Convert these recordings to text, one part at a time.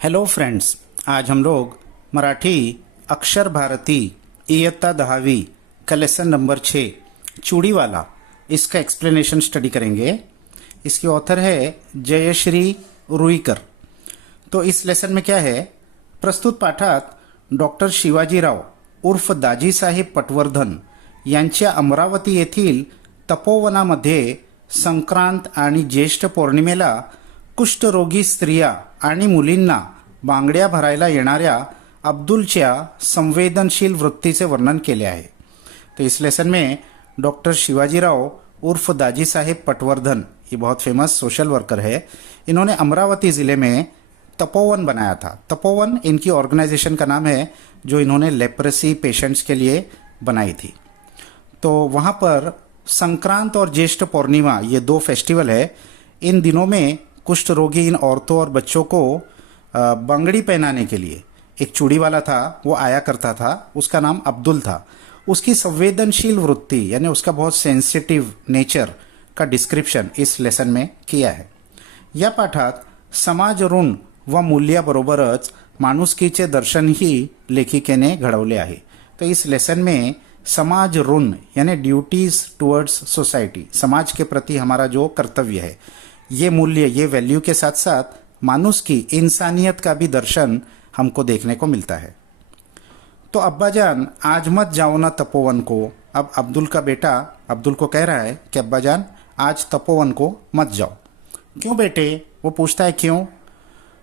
Hello friends, आज हम लोग मराठी अक्षर भारती इयत्ता 10वीं का लेसन नंबर 6 चूड़ी वाला इसका एक्सप्लेनेशन स्टडी करेंगे। इसकी ऑथर है जयश्री रुईकर। तो इस लेसन में क्या है, प्रस्तुत पाठात डॉक्टर शिवाजीराव उर्फ दाजीसाहेब पटवर्धन यांच्या अमरावती येथील तपोवनामध्ये संक्रांत आणि ज्येष्ठ पौर्णिमेला कुष्ठरोगी स्त्रिया आणि मुलींना बांगड्या भरायला येणाऱ्या अब्दुलच्या संवेदनशील वृत्तीचे वर्णन केले आहे। तो इस लेसन में डॉक्टर शिवाजीराव उर्फ दाजी साहेब पटवर्धन, ये बहुत फेमस सोशल वर्कर है, इन्होंने अमरावती ज़िले में तपोवन बनाया था। तपोवन इनकी ऑर्गेनाइजेशन का नाम है जो इन्होंने लेप्रेसी पेशेंट्स के लिए बनाई थी। तो वहाँ पर संक्रांत और ज्येष्ठ पूर्णिमा ये दो फेस्टिवल है। इन दिनों में कुष्ठ रोगी इन औरतों और बच्चों को बंगड़ी पहनाने के लिए एक चूड़ी वाला था, वो आया करता था। उसका नाम अब्दुल था। उसकी संवेदनशील वृत्ति यानी उसका बहुत सेंसिटिव नेचर का डिस्क्रिप्शन इस लेसन में किया है। या पाठात समाज ऋण व मूल्याबरोबरच माणुसकीचे दर्शनही लेखिकेने घडवले आहे। तो इस लेसन में समाज ऋण यानी ड्यूटीज टुवर्ड्स सोसाइटी, समाज के प्रति हमारा जो कर्तव्य है, ये मूल्य, ये वैल्यू के साथ साथ मानुष की इंसानियत का भी दर्शन हमको देखने को मिलता है। तो अब्बाजान आज मत जाओ ना तपोवन को। अब अब्दुल का बेटा अब्दुल को कह रहा है कि अब्बाजान आज तपोवन को मत जाओ। क्यों बेटे? वो पूछता है क्यों।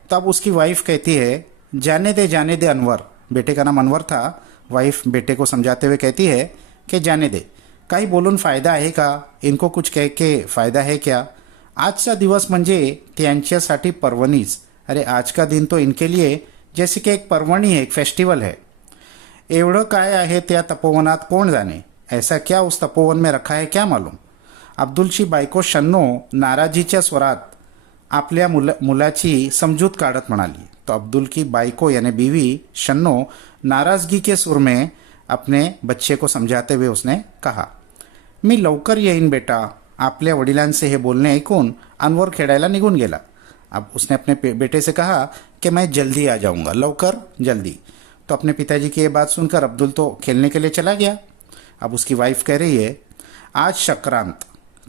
तब उसकी वाइफ कहती है जाने दे अनवर। बेटे का नाम अनवर था। वाइफ बेटे को समझाते हुए कहती है कि जाने दे, काही बोलून फायदा आहे का? इनको कुछ कह के फायदा है क्या? आजचा दिवस म्हणजे त्यांच्यासाठी पर्वणीच। अरे आज का दिन तो इनके लिए जैसे कि एक पर्वणी है, एक फेस्टिवल है। एवढं काय आहे त्या तपोवनात कोण जाणे? ऐसा क्या उस तपोवन में रखा है क्या मालूम? अब्दुलची बायको शन्नो नाराजीच्या स्वरात आपल्या मुलाची समजूत काढत म्हणाली। तो अब्दुल की बायको यानी बीवी शन्नो नाराजगी के सुर में अपने बच्चे को समझाते हुए उसने कहा, मी लवकर येईन बेटा। आपल्या वडिलांचे हे बोलणे ऐकून अनवर खेळायला निघून गेला। अब उसने अपने बेटे से कहा कि मैं जल्दी आ जाऊंगा, लवकर जल्दी। तो अपने पिताजी की ये बात सुनकर अब्दुल तो खेलने के लिए चला गया। अब उसकी वाइफ कह रही है आज संक्रांत,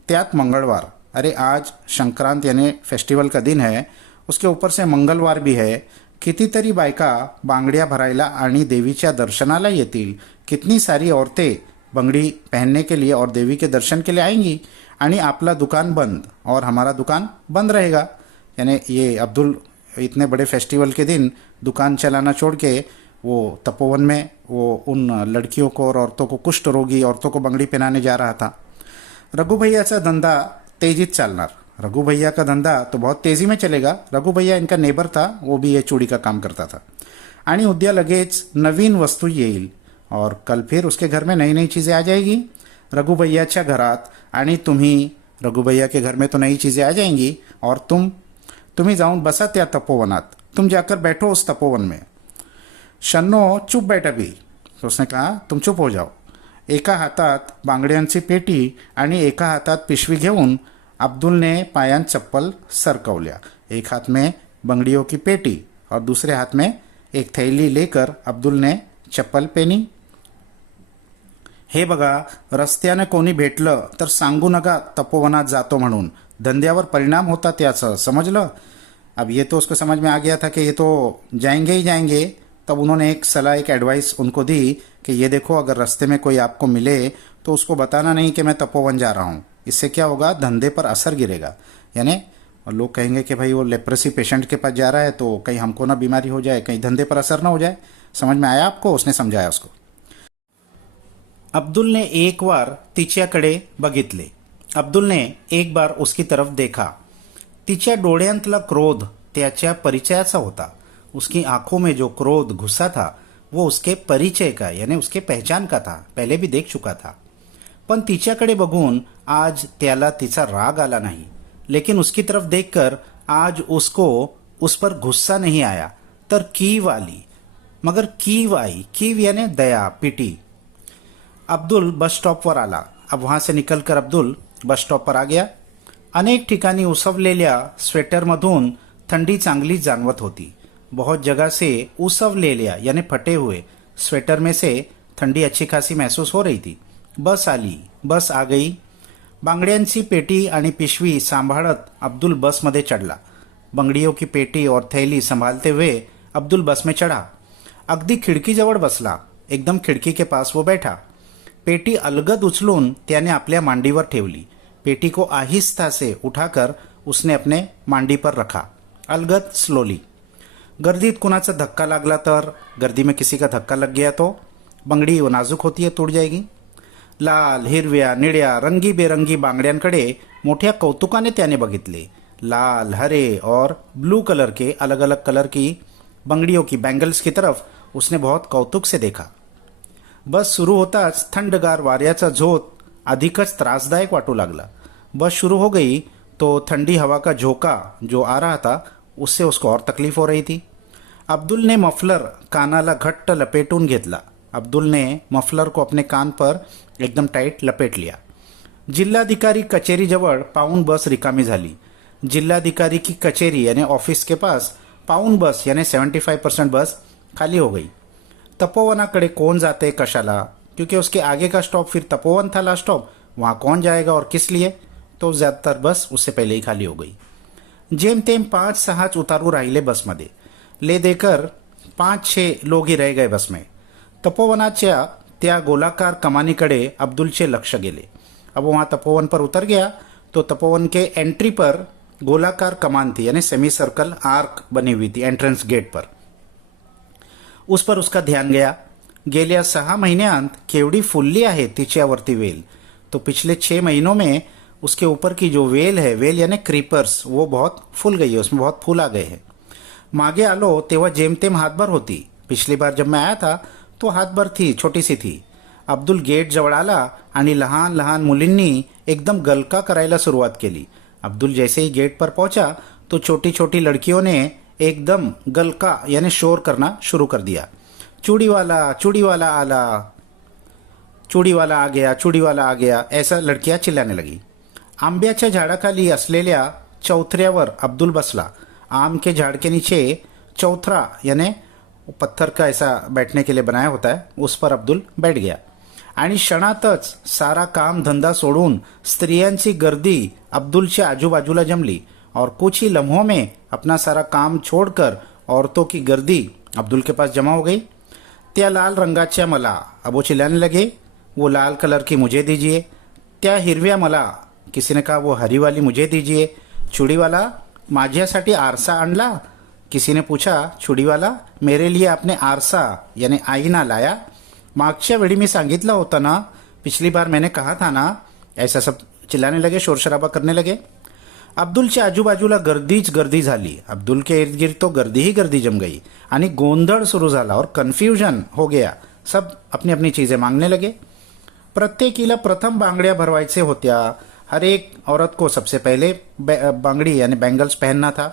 त्यात मंगलवार। अरे आज संक्रांत यानी फेस्टिवल का दिन है, उसके ऊपर से मंगलवार भी है। कितीतरी बायका बांगड्या भरायला आणि देवीच्या दर्शनाला येतील। कितनी सारी औरतें बंगड़ी पहनने के लिए और देवी के दर्शन के लिए आएंगी, आणि आपला दुकान बंद और हमारा दुकान बंद रहेगा। यानी ये अब्दुल इतने बड़े फेस्टिवल के दिन दुकान चलाना छोड़ के वो तपोवन में वो उन लड़कियों को और औरतों को, कुष्ठ रोगी औरतों को बंगड़ी पहनाने जा रहा था। रघु भैयाचा धंदा तेजीत चालणार। रघु भैया का धंधा तो बहुत तेजी में चलेगा। रघु भैया इनका नेबर था, वो भी ये चूड़ी का काम करता था। आणि उद्या लगेच नवीन वस्तू येईल और कल फिर उसके घर में नई नई चीज़ें आ जाएगी। रघु भैयाच्या घरात आणि तुम्ही, रघु भैया के घर में तो नई चीज़ें आ जाएंगी और तुम्ही जाऊन बसा त्या तपोवनात। तुम जाकर बैठो उस तपोवन में। शन्नो चुप बैठ अभी। तो उसने कहा तुम चुप हो जाओ। एका हातात बांगड्यांची पेटी आणि एका हातात पिशवी घेऊन अब्दुलने पायान चप्पल सरकवल्या। एक हाथ में बंगड़ियों की पेटी और दूसरे हाथ में एक थैली लेकर अब्दुल ने चप्पल पहनी। हे बघा, रस्त्याने कोणी भेटलं तर सांगू नका तपोवनात जातो म्हणून, धंद्यावर परिणाम होता त्याचं, समझलं? अब ये तो उसको समझ में आ गया था कि ये तो जाएंगे ही जाएंगे। तब उन्होंने एक सलाह, एक एडवाइस उनको दी कि ये देखो, अगर रास्ते में कोई आपको मिले तो उसको बताना नहीं कि मैं तपोवन जा रहा हूँ। इससे क्या होगा, धंधे पर असर गिरेगा। यानी लोग कहेंगे कि भाई वो लेप्रेसी पेशेंट के पास जा रहा है तो कहीं हमको ना बीमारी हो जाए, कहीं धंधे पर असर ना हो जाए। समझ में आया आपको? उसने समझाया उसको। अब्दुलने एक बार तिच्याकडे बघितले। अब्दुलने एक बार उसकी तरफ देखा। तिच्या डोळ्यांतला क्रोध त्याच्या परिचयाचा होता। उसकी आंखों में जो क्रोध घुसा था वो उसके परिचय का यानी उसके पहचान का था, पहले भी देख चुका था। पण तिच्याकडे बघून आज त्याला तिचा राग आला नहीं, लेकिन उसकी तरफ देखकर आज उसको उस पर गुस्सा नहीं आया, तर कीव आली। मगर कीव आई, कीव यानी दया, पिटी। अब्दुल बस स्टॉप पर आला। अब वहां से निकलकर अब्दुल बस स्टॉप पर आ गया। अनेक ठिकाणी उसवलेल्या स्वेटरमधून थंडी चांगली जाणवत होती। बहुत जगह से ऊसव ले लिया यानी फटे हुए स्वेटर में से थंडी अच्छी खासी महसूस हो रही थी। बस आली, बस आ गई। बांगड्यांची पेटी आणि पिशवी सांभाळत अब्दुल बस मध्ये चढ़ला। बंगड़ियों की पेटी और थैली संभालते हुए अब्दुल बस में चढ़ा। अगदी खिडकीजवळ बसला। एकदम खिड़की के पास वो बैठा। पेटी अलगद उचलून त्याने आपल्या मांडीवर ठेवली। पेटी को आहिस्ता से उठाकर उसने अपने मांडी पर रखा, अलगद स्लोली। गर्दीत कुणाचा धक्का लागला तर, गर्दी में किसी का धक्का लग गया तो बंगड़ी वो नाजुक होती है, टूट जाएगी। लाल, हिरव्या, निळ्या, रंगीबेरंगी बांगड्यांकडे मोठ्या कौतुकाने त्याने बघितले। लाल, हरे और ब्लू कलर के अलग अलग कलर की बंगड़ियों की बैंगल्स की तरफ उसने बहुत कौतुक से देखा। बस सुरू होताच थंडगार वाऱ्याचा झोत अधिकच त्रासदायक वाटू लागला। बस शुरू हो गई तो ठंडी हवा का झोंका जो आ रहा था उससे उसको और तकलीफ हो रही थी। अब्दुल ने मफलर कानाला घट्ट लपेटून घेतला। अब्दुल ने मफलर को अपने कान पर एकदम टाइट लपेट लिया। जिल्हाधिकारी कचेरीजवळ पाऊण बस रिकामी झाली। जिल्हाधिकारी की कचेरी यानी ऑफिस के पास पाऊण बस यानी 75% बस खाली हो गई। तपोवनाकडे कौन जाते कशाला, क्योंकि उसके आगे का स्टॉप फिर तपोवन था लास्ट स्टॉप, वहाँ कौन जाएगा और किस लिए, तो ज़्यादातर बस उससे पहले ही खाली हो गई। जेम तेम 5-6 उतारू राहिले बसमध्ये। ले देकर 5-6 लोग ही रह गए बस में। तपोवनाच्या त्या गोलाकार कमानीकडे अब्दुलचे लक्ष गेले। अब वहाँ तपोवन पर उतर गया तो तपोवन के एंट्री पर गोलाकार कमान थी यानी सेमी सर्कल आर्क बनी हुई थी एंट्रेंस गेट पर। उस पर उसका ध्यान गया। गेल्या 6 महिन्यांत केवढी फुलली आहे तिच्यावरती वेल, तो पिछले 6 महीनों में उसके ऊपर की जो वेल है, वेल यानी क्रीपर्स, वो बहुत फूल गई है, उसमें बहुत फूल आ गए हैं। मागे आलो तेव्हा जेमतेम हातभर होती। पिछली बार जब मैं आया था तो हातभर थी, छोटी सी थी। अब्दुल गेट जवळ आला आणि लहान लहान मुलींनी एकदम गलका करायला सुरुवात केली। अब्दुल जैसे ही गेट पर पहुंचा तो छोटी छोटी लड़कियों ने एकदम गलका यानी शोर करना शुरू कर दिया। चूड़ी वाला आला, चूड़ी वाला आ गया, चूड़ी वाला आ गया, ऐसा लड़कियां चिल्लाने लगी। आंब्याच्या झाडाखाली असलेल्या चौथऱ्यावर अब्दुल बसला। आम के झाड़ के नीचे चौथरा यानी पत्थर का ऐसा बैठने के लिए बनाया होता है, उस पर अब्दुल बैठ गया। आणि क्षणातच सारा काम धंदा सोडून स्त्रियांची गर्दी अब्दुलच्या आजूबाजूला जमली और कुछ ही लम्हों में अपना सारा काम छोड़कर औरतों की गर्दी अब्दुल के पास जमा हो गई। त्या लाल रंगाच्या मला, अब वो चिल्लाने लगे, वो लाल कलर की मुझे दीजिए। त्या हिरव्या मला, किसी ने कहा वो हरी वाली मुझे दीजिए। चूड़ी वाला, माझ्यासाठी आरसा आणला। किसी ने पूछा, चूड़ी वाला मेरे लिए आपने आरसा यानी आईना लाया? मागच्या वेळी मी सांगितलं होतं ना, पिछली बार मैंने कहा था ना, ऐसा सब चिल्लाने लगे, शोर शराबा करने लगे। अब्दुलच्या आजूबाजूला गर्दीच गर्दी झाली। अब्दुल के इर्द गिर्द तो गर्दी ही गर्दी जम गई आणि गोंधळ सुरू झाला और कन्फ्यूजन हो गया। सब अपनी अपनी चीजें मांगने लगे। प्रत्येकीला प्रथम बांगड्या भरवायचे होत्या। हर एक औरत को सबसे पहले बांगड़ी यानी बैंगल्स पहनना था।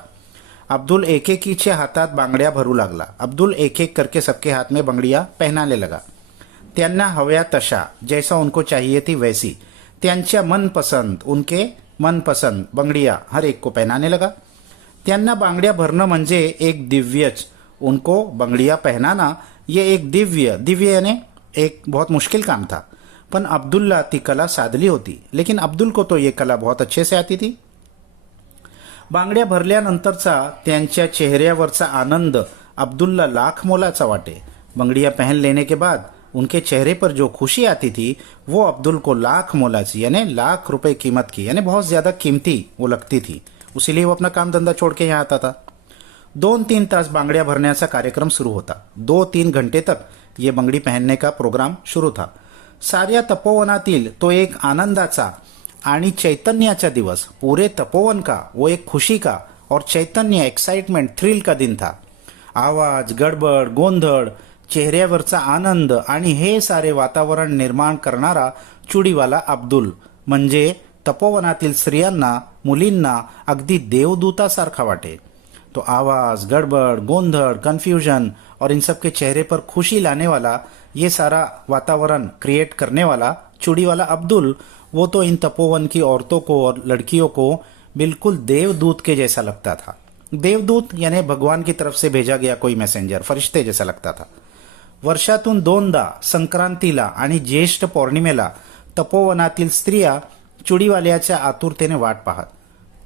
अब्दुल एक एक के हाथात बांगड्या भरू लागला। अब्दुल एक एक करके सबके हाथ में बंगड़ियां पहनाने लगा। त्यांना हव्या तशा, जैसा उनको चाहिए थी वैसी, त्यांच्या मनपसंद, उनके मनपसंद बंगड़ियां हर एक को पहनाने लगा। त्यांना बांगड्या भरना म्हणजे एक दिव्यच, उनको बंगड़ियां पहनाना ये एक दिव्य यानी एक बहुत मुश्किल काम था। पण अब्दुल्ला ती कला साधली होती, लेकिन अब्दुल को तो ये कला बहुत अच्छे से आती थी। बांगड्या भरल्यानंतरचा त्यांच्या चेहऱ्यावरचा आनंद अब्दुल्ला लाख मोलाचा वाटे। बंगड़ियां पहन लेने के बाद उनके चेहरे पर जो खुशी आती थी वो अब्दुल को लाख मोलाची यानी लाख रुपए कीमत की यानी बहुत ज्यादा कीमती वो लगती थी। उसीलिए वो अपना काम धंधा छोड़ के यहाँ आता था। 2-3 तास बांगड्या भरण्याचा कार्यक्रम सुरू होता। 2-3 घंटे तक ये बंगड़ी पहनने का प्रोग्राम शुरू था। साऱ्या तपोवनातील तो एक आनंदाचा आणि चैतन्याचा दिवस, पूरे तपोवन का वो एक खुशी का और चैतन्य, एक्साइटमेंट, थ्रिल का दिन था। आवाज, गडबड, गोंधळ, चेहऱ्यावरचा आनंद आणि हे सारे वातावरण निर्माण करणारा चुडीवाला अब्दुल म्हणजे तपोवनातील स्त्रियांना, मुलींना अगदी देवदूतासारखा वाटे। तो आवाज, गड़बड़, गोंधड़, कंफ्यूजन और इन सब के चेहरे पर खुशी लाने वाला, ये सारा वातावरण क्रिएट करने वाला चूड़ी वाला अब्दुल, वो तो इन तपोवन की औरतों को और लड़कियों को बिल्कुल देवदूत के जैसा लगता था। देवदूत यानी भगवान की तरफ से भेजा गया कोई मैसेंजर, फरिश्ते जैसा लगता था. वर्षातून 2दा संक्रांतीला आणि ज्येष्ठ पौर्णिमेला तपोवनातील स्त्रिया चुड़ीवाल्याच्या आतुरतेने वाट पाहत.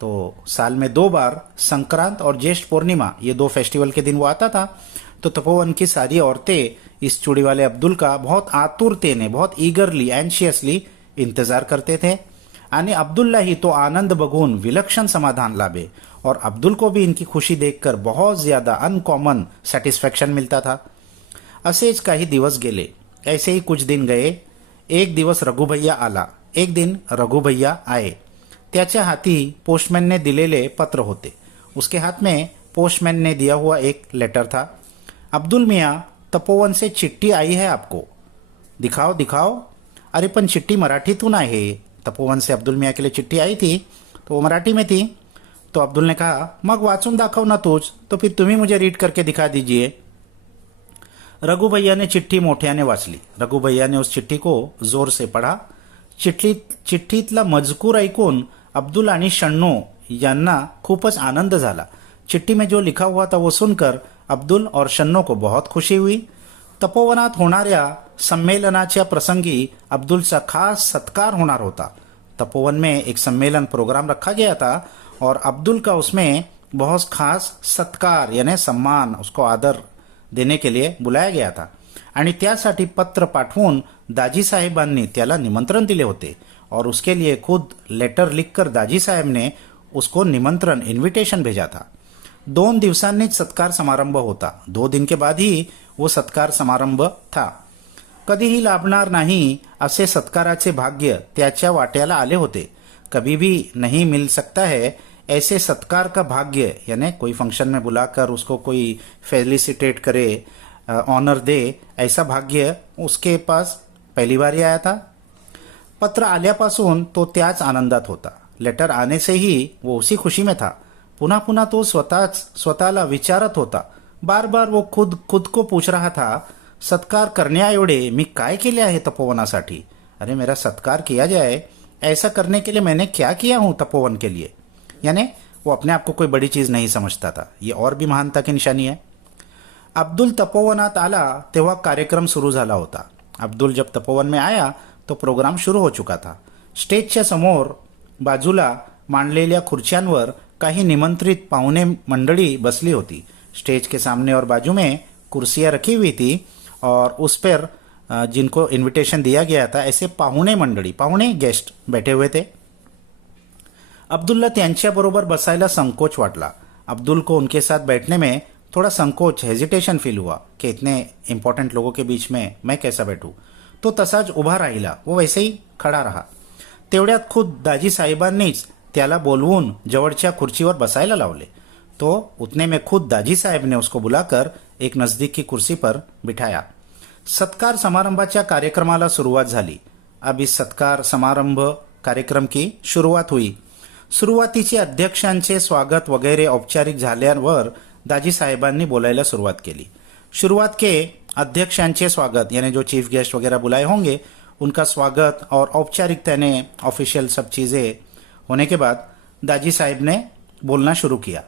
तो साल में 2 बार संक्रांत और ज्येष्ठ पूर्णिमा, ये 2 फेस्टिवल के दिन वो आता था. तो तपोवन की सारी औरतें इस चूड़ी वाले अब्दुल का बहुत आतुरते ने, बहुत ईगरली, एंशियसली इंतजार करते थे. आणि अब्दुललाही तो आनंद बघून विलक्षण समाधान लाभे और अब्दुल को भी इनकी खुशी देखकर बहुत ज्यादा अनकॉमन सैटिस्फैक्शन मिलता था. असेच काही दिवस गेले. ऐसे ही कुछ दिन गए. एक दिवस रघुभैया आला. एक दिन रघुभैया आए. त्याच्या हाती पोस्टमैन ने दिलेले पत्र होते. उसके हाथ में पोस्टमैन ने दिया हुआ एक लेटर था. अब्दुल मियाँ, तपोवन से चिट्ठी आई है आपको. दिखाओ दिखाओ. अरे पण चिट्ठी मराठीतून आहे. तपोवन से अब्दुल मियाँ के लिए चिट्ठी आई थी तो वो मराठी में थी. तो अब्दुल ने कहा, मग वाचून दाखव ना तूच. तो फिर तुम्ही मुझे रीड करके दिखा दीजिए. रघु भैया ने चिट्ठी मोठ्याने वाचली. रघु भैया ने उस चिट्ठी को जोर से पढ़ा. चिठ्ठीतला मजकूर ऐकून अब्दुल आणि शन्नू यांना खूपच आनंद झाला. चिट्ठी में जो लिखा हुआ था वो सुनकर अब्दुल और शन्नू को बहुत खुशी हुई. तपोवनात होणाऱ्या सम्मेलनाच्या प्रसंगी अब्दुलचा खास सत्कार होणार होता. तपोवन में एक सम्मेलन प्रोग्राम रखा गया था और अब्दुल का उसमें बहुत खास सत्कार यानी सम्मान, उसको आदर देने के लिए बुलाया गया था. आणि त्यासाठी पत्र पाठवून दाजी साहेबांनी त्याला निमंत्रण दिले होते और उसके लिए खुद लेटर लिखकर दाजी साहेब ने उसको निमंत्रण, इन्विटेशन भेजा था. 2 दिवसांनीच सत्कार समारंभ होता. 2 दिन के बाद ही वो सत्कार समारंभ था. कधीही लाभणार नाही असे सत्काराचे भाग्य त्याच्या वाट्याला आले होते. कभी भी नहीं मिल सकता है ऐसे सत्कार का भाग्य, यानी कोई फंक्शन में बुलाकर उसको कोई फेलिसिटेट करे, ऑनर दे, ऐसा भाग्य उसके पास पहली बार ही आया था. पत्र आल्यापासून तो त्याच आनंदात होता. लेटर आने से ही वो उसी खुशी में था. पुन्हा पुन्हा तो स्वतःला विचारत होता. बार बार वो खुद को पूछ रहा था, सत्कार करण्याएवढे मी काय केले आहे तपोवनासाठी. अरे मेरा सत्कार किया जाए, ऐसा करने के लिए मैंने क्या किया हूं तपोवन के लिए. यानी वो अपने आप को कोई बड़ी चीज नहीं समझता था. ये और भी महानता की निशानी है. अब्दुल तपोवनात आला तेव्हा कार्यक्रम सुरू झाला होता. अब्दुल जब तपोवन में आया तो प्रोग्राम शुरू हो चुका था. स्टेजच्या समोर बाजूला मांडलेल्या खुर्च्यांवर काही निमंत्रित पाहुणे मंडळी बसली होती. स्टेज के सामने और बाजू में कुर्सियां रखी हुई थी और उस पर जिनको इनविटेशन दिया गया था ऐसे पाहुणे मंडळी, पाहुणे गेस्ट बैठे हुए थे. अब्दुल्ला त्यांच्याबरोबर बसायला संकोच वाटला. अब्दुल को उनके साथ बैठने में थोड़ा संकोच, हेजिटेशन फील हुआ कि इतने इंपॉर्टेंट लोगों के बीच में मैं कैसा बैठूं. तो तसाच उभा राहिला. वो वैसे ही खड़ा रहा. तेवढ्यात खुद दाजी साहेबांनीच त्याला बोलवून जवळच्या खुर्चीवर बसायला लावले. तो उतने में खुद दाजी साहेब ने उसको बुलाकर एक नजदीक की कुर्सी पर बिठाया. सत्कार समारंभाच्या कार्यक्रमाला सुरुवात झाली. अब इस सत्कार समारंभ कार्यक्रम की शुरुआत हुई. सुरुवातीचे अध्यक्षांचे स्वागत वगैरे औपचारिक झाल्यावर दाजी साहेबांनी बोलायला सुरुवात केली. शुरुआत के अध्यक्षांचे स्वागत यानी जो चीफ गेस्ट वगैरह बुलाए होंगे उनका स्वागत और औपचारिकता ने ऑफिशियल सब चीजें होने के बाद दाजी साहेब ने बोलना शुरू किया.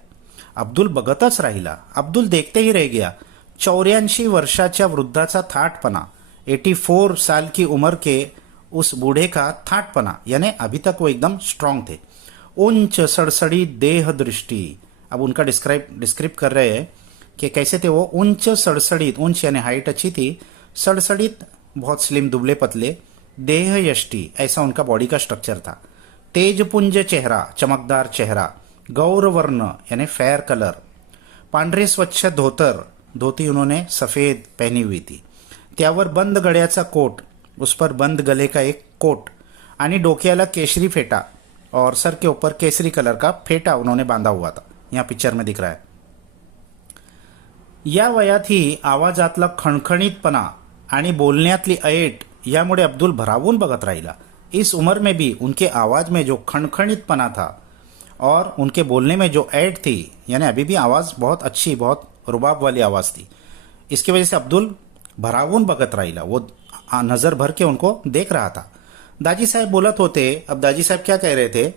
अब्दुल बघतच राहिला. अब्दुल देखते ही रह गया. 84 वर्षाच्या वृद्धाचा थाटपना, 84 साल की उम्र के उस बूढ़े का थाटपना, यानी अभी तक वो एकदम स्ट्रांग थे. उच्च सड़सड़ी देह दृष्टि. अब उनका डिस्क्राइब कर रहे हैं कि कैसे थे वो. उच्च सड़सड़ित, उच्च यानी हाइट अच्छी थी, सड़सड़ित बहुत स्लिम दुबले पतले, देह यष्टि ऐसा उनका बॉडी का स्ट्रक्चर था. तेजपुंज चेहरा, चमकदार चेहरा, गौरवर्ण यानी फेयर कलर, पांढरे स्वच्छ धोतर, धोती उन्होंने सफेद पहनी हुई थी, त्यावर बंद गळ्याचा कोट, उस पर बंद गले का एक कोट आणि डोक्याला केशरी फेटा और सर के ऊपर केसरी कलर का फेटा उन्होंने बांधा हुआ था. यहाँ पिक्चर में दिख रहा है. या वयात ही आवाजातला खणखणीतपणा आणि बोलण्यातली ऐट यामुळे अब्दुल भरावून बघत राहिला. इस उम्र में भी उनके आवाज में जो खणखणीतपना था और उनके बोलने में जो ऐट थी, यानी अभी भी आवाज बहुत अच्छी, बहुत रुबाब वाली आवाज थी. इसकी वजह से अब्दुल भरावून बघत राहिला. वो नजर भर के उनको देख रहा था. दाजी साहेब बोलत होते. अब दाजी साहेब क्या कह रहे थे.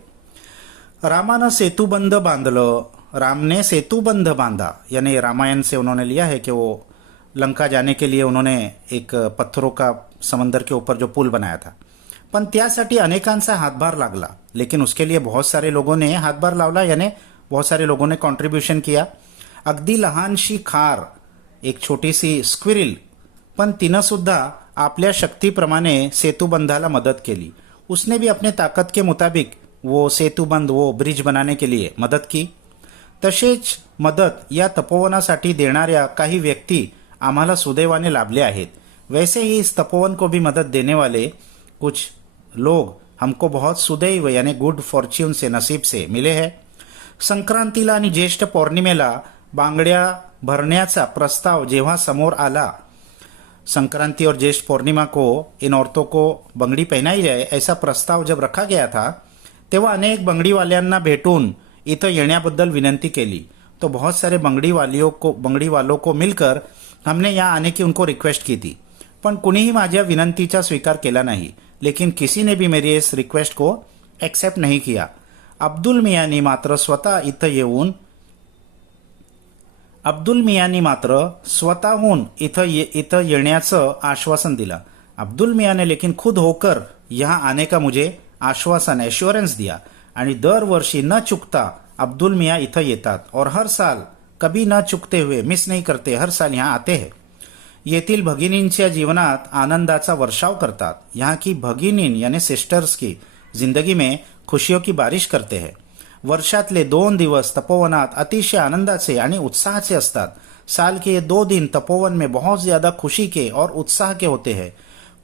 रामानं सेतुबंध बांधलं, राम ने सेतुबंध बांधा, यानी रामायण से उन्होंने लिया है कि वो लंका जाने के लिए उन्होंने एक पत्थरों का समंदर के ऊपर जो पुल बनाया था. पण त्यासाठी अनेकांचा हातभार लागला. लेकिन उसके लिए बहुत सारे लोगों ने हातभार लावला, यानी बहुत सारे लोगों ने कॉन्ट्रीब्युशन किया. अगदी लहानशी खार, एक छोटीशी स्क्विरिल, पण तिनं सुद्धा आपल्या शक्तीप्रमाणे सेतुबंधाला मदत केली. उसने भी अपने ताकत के मुताबिक वो सेतुबंध, वो ब्रिज बनाने के लिए मदत की. तसेच मदत या तपोवनासाठी देणाऱ्या काही व्यक्ती आम्हाला सुदैवाने लाभले आहेत. वैसे ही इस तपोवन को भी मदत देने वाले कुछ लोग हमको बहुत सुदैव यानी गुड फॉर्च्यून से, नसीब से मिले हैं. संक्रांतीला आणि ज्येष्ठ पौर्णिमेला बांगड्या भरण्याचा प्रस्ताव जेव्हा समोर आला, संक्रांति और ज्येष्ठ पूर्णिमा को इन औरतों को बंगड़ी पहनाई जाए ऐसा प्रस्ताव जब रखा गया था, तेव्हा अनेक बंगड़ी वाल्यांना भेटून इथं येण्याबद्दल विनंती केली. तो बहुत सारे बंगड़ी वालों को मिलकर हमने यहाँ आने की उनको रिक्वेस्ट की थी. पण कुणीही माझ्या विनंतीचा स्वीकार केला नहीं. लेकिन किसी ने भी मेरी इस रिक्वेस्ट को एक्सेप्ट नहीं किया. अब्दुल मियानी मात्र स्वतःहून इथं येण्याचं आश्वासन दिला. अब्दुल मियाँ ने लेकिन खुद होकर यहाँ आने का मुझे आश्वासन, एश्योरेंस दिया. आणि दरवर्षी न चुकता अब्दुल मियाँ इथं येतात और हर साल कभी न चुकते हुए, मिस नहीं करते, हर साल यहाँ आते हैं. येथील भगिनींच्या जीवनात आनंदाचा वर्षाव करतात. यहाँ की भगिनीन यानी सिस्टर्स की जिंदगी में खुशियों की बारिश करते हैं. वर्षातले 2 दिवस तपोवनात अतिशय आनंदाचे आणि उत्साहाचे असतात. साल के ये 2 दिन तपोवन में बहुत ज्यादा खुशी के और उत्साह के होते हैं.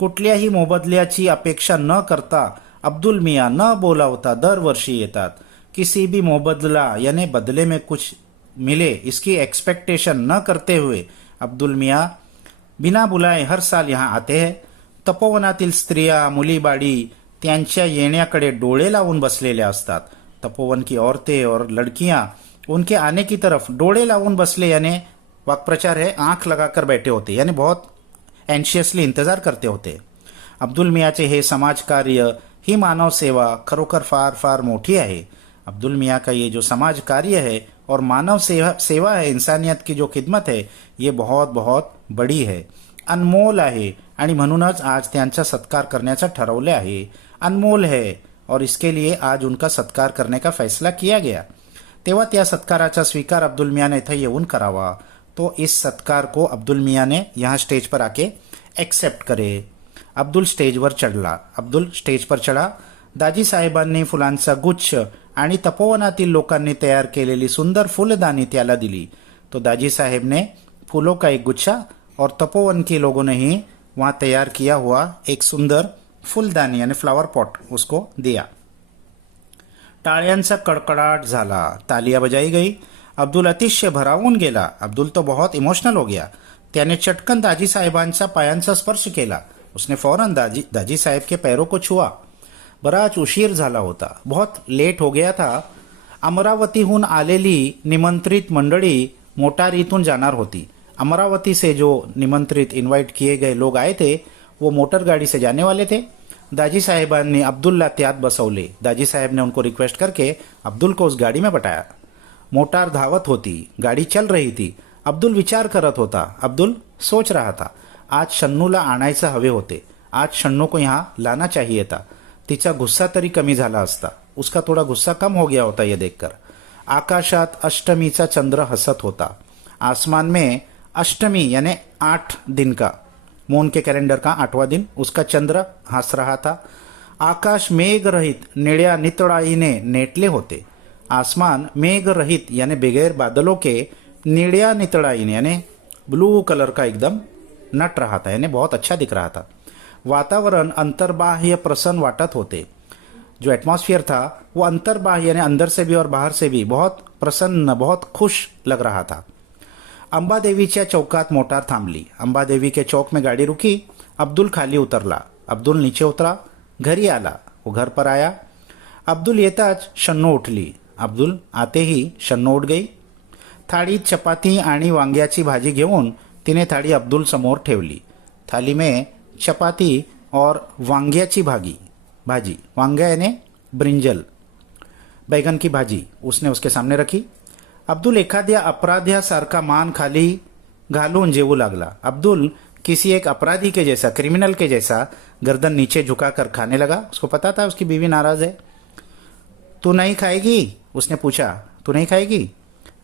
कुठल्याही मोबदल्याची अपेक्षा न करता अब्दुल मियाँ न बोलावता दरवर्षी येतात. किसी भी मोबदला यानी बदले में कुछ मिले इसकी एक्सपेक्टेशन न करते हुए अब्दुल मियाँ बिना बुलाए हर साल यहाँ आते हैं. तपोवनातील स्त्रिया, मुलीबाळी त्यांच्या येण्याकडे डोळे लावून बसलेल्या असतात. तपोवन की औरतें और लड़कियां उनके आने की तरफ डोळे लावून बसले, यानी वाक्प्रचार है, आंख लगाकर बैठे होते, यानी बहुत एंशियसली इंतजार करते होते. अब्दुल मियाँचे हे समाज कार्य, ही मानव सेवा खरोखर फार फार मोठी आहे. अब्दुल मियाँ का ये जो समाज कार्य है और मानव सेवा है, इंसानियत की जो खिदमत है, ये बहुत बहुत बड़ी है, अनमोल आहे. आणि म्हणूनच आज त्यांचा सत्कार करण्याचा ठरवले आहे. अनमोल है और इसके लिए आज उनका सत्कार करने का फैसला किया गया. तेव्हा त्या सत्काराचा स्वीकार अब्दुल मियाँ ने इथं येऊन करावा. तो इस सत्कार को अब्दुल मियाँ ने यहाँ स्टेज पर आके एक्सेप्ट करे. अब्दुल स्टेज पर चढा. दाजी साहेबांनी फुलांचा गुच्छ आणि तपोवनातील लोकांनी तयार केलेली सुंदर फूलदानी त्याला दिली. तो दाजी साहेब ने फूलों का एक गुच्छा और तपोवन के लोगों ने ही वहाँ तैयार किया हुआ एक सुंदर फुलदानी यानी फ्लावर पॉट उसको दिया. टाळ्यांचा कडकडाट झाला, तालियां बजाई गई. अब्दुल अतिशय भरावून गेला. अब्दुल तो बहुत इमोशनल हो गया. त्याने चटकन दाजी साहेबांच्या पायांचा स्पर्श केला. उसने फौरन दाजी साहेब के पैरों को छुआ. बराच उशीर झाला होता, बहुत लेट हो गया था. अमरावतीहून आलेली निमंत्रित मंडळी मोटारीतून जाणार होती. अमरावती से जो निमंत्रित इनवाइट किए गए लोग आए थे वो मोटर गाड़ी से जाने वाले थे. दाजी साहेबांनी अब्दुलला त्यात बसवले. दाजी साहेब ने उनको रिक्वेस्ट करके अब्दुल को उस गाड़ी में बैठाया. मोटार धावत होती, गाड़ी चल रही थी. अब्दुल विचार करत होता. अब्दुल सोच रहा था, आज शन्नूला आणायचे हवे होते. आज शन्नू को यहाँ लाना चाहिए था. तिचा गुस्सा तरी कमी झाला असता. उसका थोड़ा गुस्सा कम हो गया होता ये देखकर. आकाशात अष्टमीचा चंद्र हसत होता. आसमान में अष्टमी यानी 8 दिन का, मून के कैलेंडर का 8वां दिन, उसका चंद्र हंस रहा था. आकाश मेघ रहित निळ्या नितळाईने नेटले होते. आसमान मेघ रहित यानी बगैर बादलों के निळ्या नितळाईने यानी ब्लू कलर का एकदम नट रहा था, यानी बहुत अच्छा दिख रहा था. वातावरण अंतर्बाह्य प्रसन्न वाटत होते. जो एटमॉस्फियर था वो अंतर्बाह्य यानी अंदर से भी और बाहर से भी बहुत प्रसन्न, बहुत खुश लग रहा था. अंबादेवीच्या चौकात मोटार थांबली. अंबादेवी के चौक में गाड़ी रुकी. अब्दुल खाली उतरला. अब्दुल नीचे उतरा, घरी आला. वो घर पर आया. अब्दुल येताच शन्नू उठली. अब्दुल आते ही शन्नू उठ गई. थाळीत चपाती आणि वांग्याची भाजी घेऊन तिने थाळी अब्दुल समोर ठेवली. थाली में चपाती और वांग्याची भाजी, वांगा यानी ब्रिंजल, बैगन की भाजी उसने उसके सामने रखी. अब्दुल एखाद्या अपराध्यासारखा मान खाली घालून जेवू लागला। अब्दुल किसी एक अपराधी के जैसा, क्रिमिनल के जैसा गर्दन नीचे झुकाकर खाने लगा। उसको पता था उसकी बीवी नाराज है। तू नहीं खाएगी? उसने पूछा। तू नहीं खाएगी?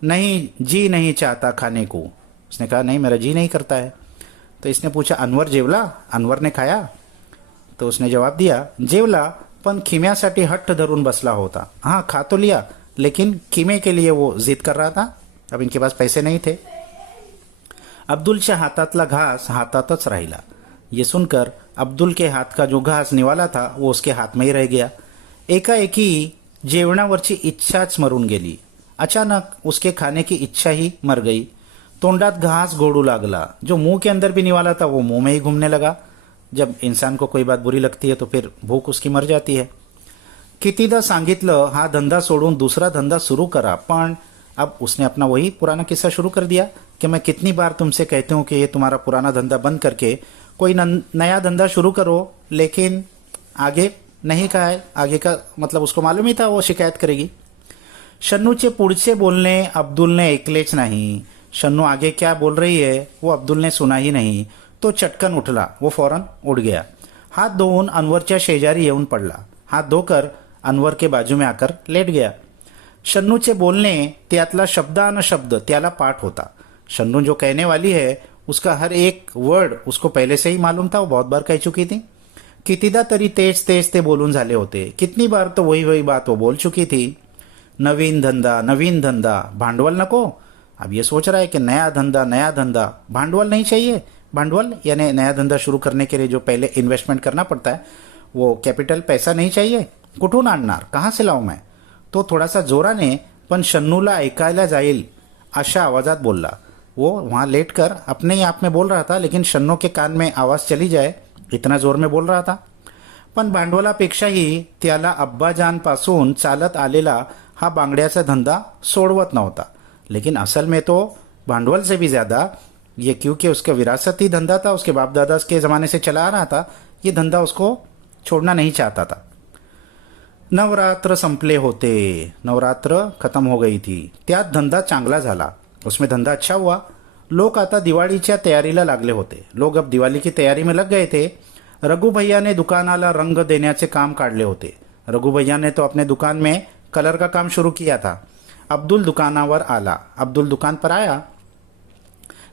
नहीं, जी नहीं चाहता खाने को। उसने कहा नहीं, मेरा जी नहीं करता है। तो इसने पूछा अनवर जेवला? अनवर ने खाया? तो उसने जवाब दिया जेवला, पण खिम्यासाठी हट्ट धरून बसला होता। हाँ, खा तो लिया, लेकिन खिमे के लिए वो जिद कर रहा था। अब इनके पास पैसे नहीं थे। अब्दुलच्या हातातला घास हातातच राहिला। ये सुनकर अब्दुल के हाथ का जो घास निवाला था वो उसके हाथ में ही रह गया। एकाएकी जेवणावरची इच्छाच मरून गेली। अचानक उसके खाने की इच्छा ही मर गई। तोंडात घास घोड़ू लागला। जो मुंह के अंदर भी निवाला था वो मुंह में ही घूमने लगा। जब इंसान को कोई बात बुरी लगती है तो फिर भूख उसकी मर जाती है। कितीदा सांगितलं हा धंदा सोडून दूसरा धंधा शुरू करा, पण अब उसने अपना वही पुराना किस्सा शुरू कर दिया कि मैं कितनी बार तुमसे कहती हूँ कि ये तुम्हारा पुराना धंधा बंद करके कोई नया धंधा शुरू करो, लेकिन आगे नहीं कहा है। आगे का मतलब उसको मालूम ही था वो शिकायत करेगी। शन्नूचे पुढचे बोलणे अब्दुलने ऐकलेच नाही। शन्नू आगे क्या बोल रही है वो अब्दुल ने सुना ही नहीं। तो चटकन उठला, वो फौरन उठ गया। हाथ धुवून अनवरच्या शेजारी येऊन पडला। हाथ धोकर अनवर के बाजू में आकर लेट गया। शन्नूचे बोलने त्यातला शब्दानुशब्द त्याला पाठ होता। शन्नू जो कहने वाली है उसका हर एक वर्ड उसको पहले से ही मालूम था। वो बहुत बार कह चुकी थी। कितीदा तरी तेज तेज ते बोलून झाले होते। कितनी बार तो वही वही बात वो बोल चुकी थी। नवीन धंधा, भांडवल नको। अब ये सोच रहा है कि नया धंधा, भांडवल नहीं चाहिए। भांडवल यानी नया धंधा शुरू करने के लिए जो पहले इन्वेस्टमेंट करना पड़ता है, वो कैपिटल, पैसा नहीं चाहिए। कुठून आणणार, कहाँ से लाऊं मैं? तो थोडासा जोराने पण शन्नूला ऐकायला जाईल अशा आवाजात बोलला। वो वहाँ लेट कर अपने ही आप में बोल रहा था, लेकिन शन्नू के कान में आवाज चली जाए इतना जोर में बोल रहा था। पण भांडवलापेक्षाही त्याला अब्बाजानपासून चालत आलेला हा बांगड्याचा धंदा सोडवत नव्हता। लेकिन असल में तो भांडवल से भी ज्यादा ये, क्योंकि उसका विरासती धंधा था, उसके बाप दादा के ज़माने से चला आ रहा था, ये धंधा उसको छोड़ना नहीं चाहता था। नवरात्र संपले होते, नवरात्र खत्म हो गई थी। त्यात धंदा चांगला झाला, उसमें धंधा अच्छा हुआ। लोग आता दिवाळीच्या तयारीला लागले होते। लोग अब दिवाली की तैयारी में लग गए थे। रघु भैया ने दुकानाला रंग देण्याचे काम काढले होते। रघु भैया ने तो अपने दुकान में कलर का काम शुरू किया था। अब्दुल दुकानावर आला। अब्दुल दुकान पर आया।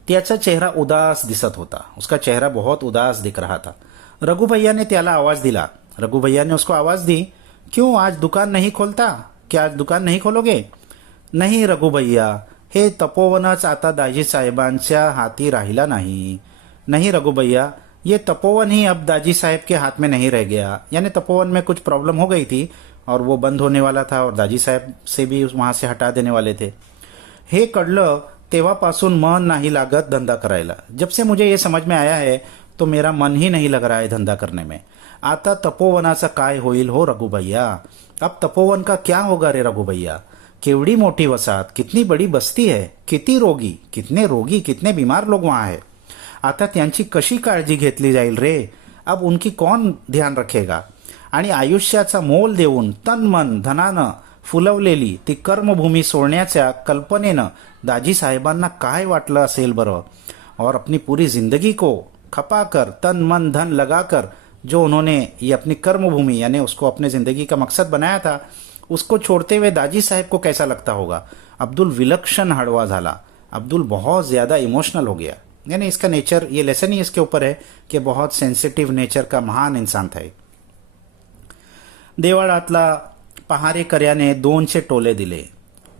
त्याचा चेहरा उदास दिसत होता। उसका चेहरा बहुत उदास दिख रहा था। रघु भैया ने त्याला आवाज दिला। रघु भैया ने उसको आवाज दी, क्यों आज दुकान नहीं खोलता? क्या आज दुकान नहीं खोलोगे? नहीं रघु भैया, हे तपोवनच आता दाजी साहेबांच्या हाती राहिला नहीं। नहीं रघु भैया, ये तपोवन ही अब दाजी साहेब के हाथ में नहीं रह गया। यानी तपोवन में कुछ प्रॉब्लम हो गई थी और वो बंद होने वाला था और दाजी साहेब से भी वहां से हटा देने वाले थे। हे कळलं तेव्हापासून मन नाही लागत धंधा करायला। जब से मुझे ये समझ में आया है तो मेरा मन ही नहीं लग रहा है धंधा करने में। आता तपोवनाचा काय होईल हो रघु भैया? अब तपोवन का क्या होगा रे रघु भैया? केवड़ी मोटी वसाहत, कितनी बड़ी बस्ती है, किती रोगी, कितने बीमार लोग वहां है। आता त्यांची कशी काळजी घेतली जाईल रे? अब उनकी कौन ध्यान रखेगा? आणि आयुष्याचा मोल देऊन तन मन धनानं फुलवलेली ती कर्मभूमी सोडण्याच्या कल्पनेनं दाजी साहेबांना काय वाटलं असेल बरं? और अपनी पूरी जिंदगी को खपा कर, तन मन धन लगाकर जो उन्होंने ये अपनी कर्मभूमि यानी उसको अपने जिंदगी का मकसद बनाया था, उसको छोड़ते हुए दाजी साहेब को कैसा लगता होगा? अब्दुल विलक्षण हड़वा झाला। अब्दुल बहुत ज्यादा इमोशनल हो गया। यानी इसका नेचर, ये लेसन ही इसके ऊपर है कि बहुत सेंसिटिव नेचर का महान इंसान था। देवळातला पहारेकर्याने 200 टोले दिले।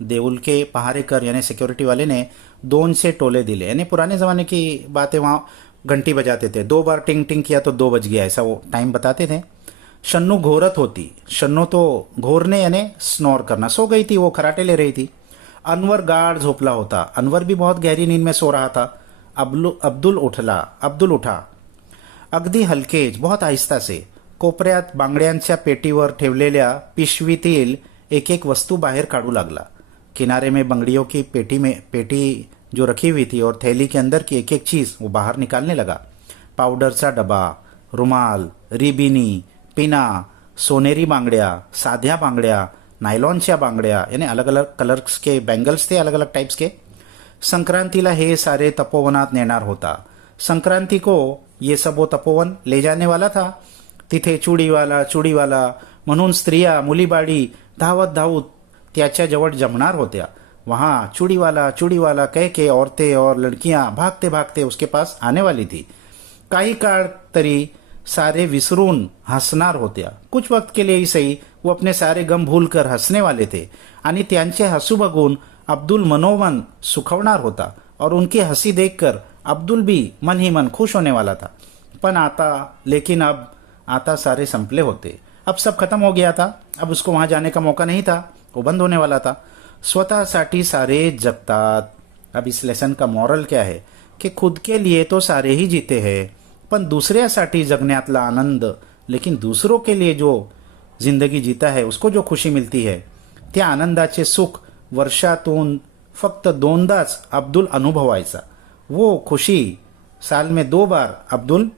देऊल के पहारेकर यानी सिक्योरिटी वाले ने 200 टोले दिले। यानी पुराने जमाने की बातें, वहां घंटी बजाते थे, 2 बार टिंग टिंग किया तो 2 बज गया, ऐसा वो टाइम बताते थे। शन्नू घोरत होती। शन्नू तो घोरने यानी स्नोर करना, सो गई थी, वो खराटे ले रही थी। अनवर गाढ़ झोपला होता। अनवर भी बहुत गहरी नींद में सो रहा था। अब्दुल उठा अगदी हलकेच, बहुत आहिस्ता से। कोपऱ्यात बांगड्यांच्या पेटीवर ठेवलेल्या पिशवीतील एक एक वस्तू बाहेर काढू लागला। किनारे में बंगड़ियों की पेटी जो रखी हुई थी और थैली के अंदर की एक एक चीज वो बाहर निकालने लगा। पाउडरचा डबा, रुमाल, रिबिनी, पिना, सोनेरी बांगड्या, साध्या बांगड्या, नायलॉनच्या बांगड्या, यानी अलग अलग कलर्स के बँगल्स थे, अलग अलग टाइप्स के. संक्रांतीला हे सारे तपोवनात नेणार होता. संक्रांती को ये सब वो तपोवन ले जाने वाला था. तिथे चुडीवाला म्हणून स्त्रिया मुलीबाळी धावत धावत त्याच्या जवळ जमणार होत्या. वहां चूड़ीवाला कह के औरतें और लड़कियां भागते भागते उसके पास आने वाली थी. काही काळ तरी सारे विसरून हसणार होत्या. कुछ वक्त के लिए ही सही वो अपने सारे गम भूलकर हसने वाले थे आणि त्यांचे हसू बघून अब्दुल मनोमन सुखवणार होता और उनकी हंसी देखकर अब्दुल भी मन ही मन खुश होने वाला था. पण लेकिन अब आता सारे संपले होते. अब सब खत्म हो गया था. अब उसको वहां जाने का मौका नहीं था, वो बंद होने वाला था. स्वतःसाठी सारे जगतात. अब इस लेसन का मॉरल क्या है कि खुद के लिए तो सारे ही जीते हैं, पण दुसऱ्यासाठी जगण्यातला आनंद, लेकिन दूसरों के लिए जो जिंदगी जीता है उसको जो खुशी मिलती है त्या आनंदाचे सुख वर्षातून फक्त 2दाच अब्दुल अनुभवायचा. वो खुशी साल में 2 बार अब्दुल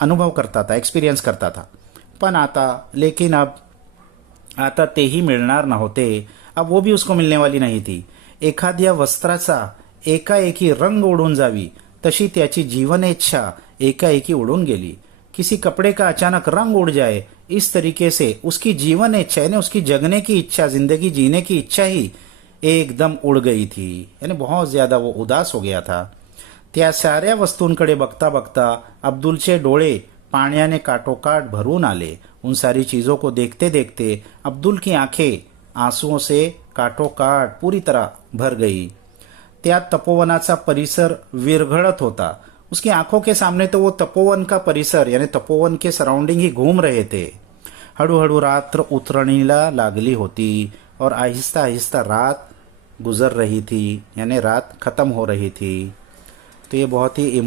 अनुभव करता था, एक्सपीरियंस करता था. पण लेकिन अब आता तेही मिळणार नव्हते. अब वो भी उसको मिलने वाली नहीं थी. एखाद्या वस्त्राचा एकाएकी रंग उडून जावी तशी त्याची जीवनेच्छा एकाएकी उडून गेली. किसी कपड़े का अचानक रंग उड़ जाए, इस तरीके से उसकी जीवन इच्छा यानी उसकी जगने की इच्छा, जिंदगी जीने की इच्छा ही एकदम उड़ गई थी. यानी बहुत ज्यादा वो उदास हो गया था. त्या साऱ्या वस्तूंकडे बघता बघता अब्दुलचे डोळे पाण्याने काटोकाट भरून आले. उन सारी चीजों को देखते देखते अब्दुल की आंखें आंसुओं से काटोकाट पूरी तरह भर गई. त्या तपोवनाचा परिसर विरघळत होता. उसकी आंखों के सामने तो वो तपोवन का परिसर यानी तपोवन के सराउंडिंग ही घूम रहे थे. हळूहळू रात्र उतरणीला लागली होती और आहिस्ता आहिस्ता रात गुजर रही थी, यानी रात खत्म हो रही थी. तो ये बहुत ही